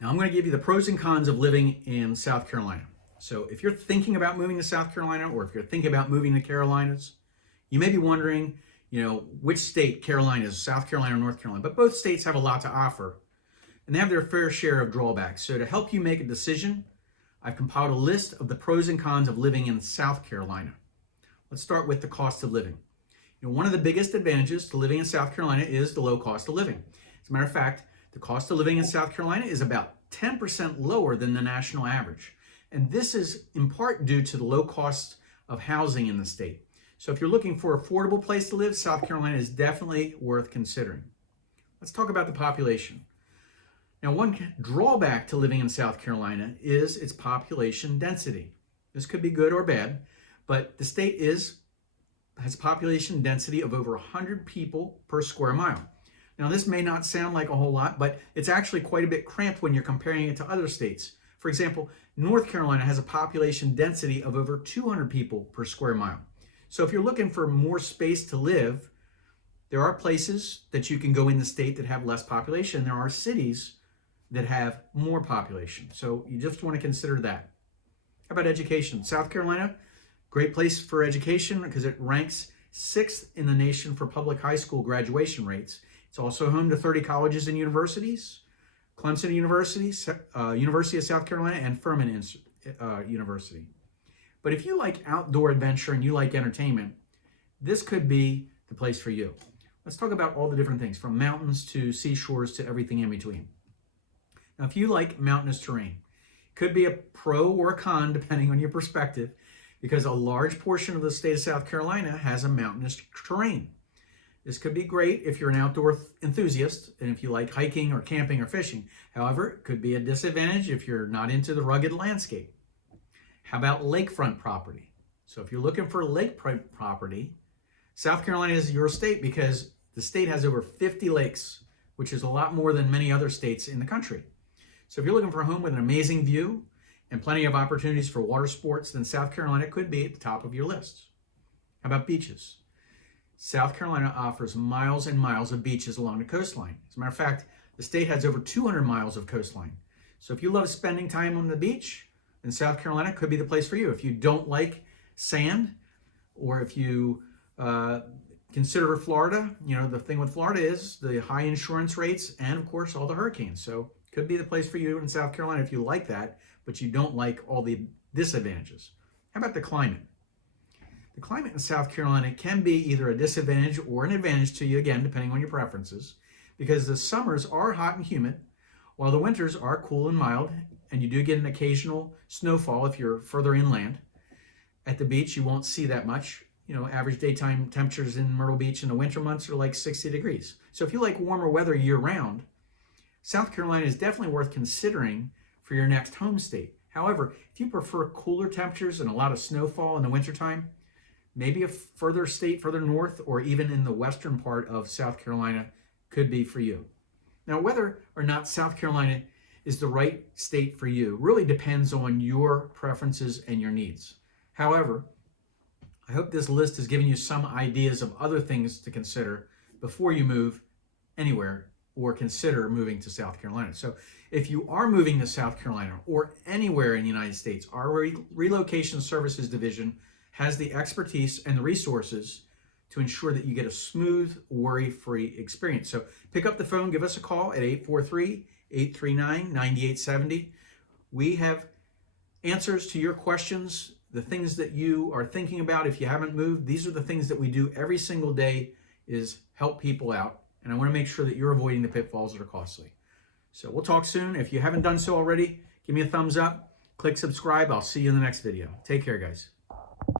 Now I'm going to give you the pros and cons of living in South Carolina. So if you're thinking about moving to South Carolina, or if you're thinking about moving to Carolinas, you may be wondering, which state, Carolinas, South Carolina or North Carolina, but both states have a lot to offer and they have their fair share of drawbacks. So to help you make a decision, I've compiled a list of the pros and cons of living in South Carolina. Let's start with the cost of living. One of the biggest advantages to living in South Carolina is the low cost of living. As a matter of fact, the cost of living in South Carolina is about 10% lower than the national average. And this is in part due to the low cost of housing in the state. So if you're looking for an affordable place to live, South Carolina is definitely worth considering. Let's talk about the population. Now, one drawback to living in South Carolina is its population density. This could be good or bad, but the state has population density of over 100 people per square mile. Now, this may not sound like a whole lot, but it's actually quite a bit cramped when you're comparing it to other states. For example, North Carolina has a population density of over 200 people per square mile. So if you're looking for more space to live, there are places that you can go in the state that have less population. There are cities that have more population. So you just want to consider that. How about education? South Carolina, great place for education because it ranks 6th in the nation for public high school graduation rates. It's also home to 30 colleges and universities, Clemson University, University of South Carolina, and Furman University. But if you like outdoor adventure and you like entertainment, this could be the place for you. Let's talk about all the different things, from mountains to seashores to everything in between. Now, if you like mountainous terrain, it could be a pro or a con depending on your perspective, because a large portion of the state of South Carolina has a mountainous terrain. This could be great if you're an outdoor enthusiast and if you like hiking or camping or fishing. However, it could be a disadvantage if you're not into the rugged landscape. How about lakefront property? So if you're looking for lakefront property, South Carolina is your state because the state has over 50 lakes, which is a lot more than many other states in the country. So if you're looking for a home with an amazing view and plenty of opportunities for water sports, then South Carolina could be at the top of your list. How about beaches? South Carolina offers miles and miles of beaches along the coastline. As a matter of fact, the state has over 200 miles of coastline. So if you love spending time on the beach, then South Carolina could be the place for you. If you don't like sand, or if you consider Florida, the thing with Florida is the high insurance rates and, of course, all the hurricanes. So could be the place for you in South Carolina if you like that, but you don't like all the disadvantages. How about the climate? The climate in South Carolina can be either a disadvantage or an advantage to you, again, depending on your preferences, because the summers are hot and humid, while the winters are cool and mild, and you do get an occasional snowfall if you're further inland. At the beach, you won't see that much. Average daytime temperatures in Myrtle Beach in the winter months are like 60 degrees. So if you like warmer weather year-round, South Carolina is definitely worth considering for your next home state. However, if you prefer cooler temperatures and a lot of snowfall in the wintertime, maybe a further state further north or even in the western part of South Carolina could be for you. Now, whether or not South Carolina is the right state for you really depends on your preferences and your needs. However, I hope this list has given you some ideas of other things to consider before you move anywhere or consider moving to South Carolina. So if you are moving to South Carolina or anywhere in the United States, our Relocation Services Division has the expertise and the resources to ensure that you get a smooth, worry-free experience. So pick up the phone, give us a call at 843-839-9870. We have answers to your questions, the things that you are thinking about if you haven't moved. These are the things that we do every single day, is help people out. And I want to make sure that you're avoiding the pitfalls that are costly. So we'll talk soon. If you haven't done so already, give me a thumbs up, click subscribe. I'll see you in the next video. Take care, guys.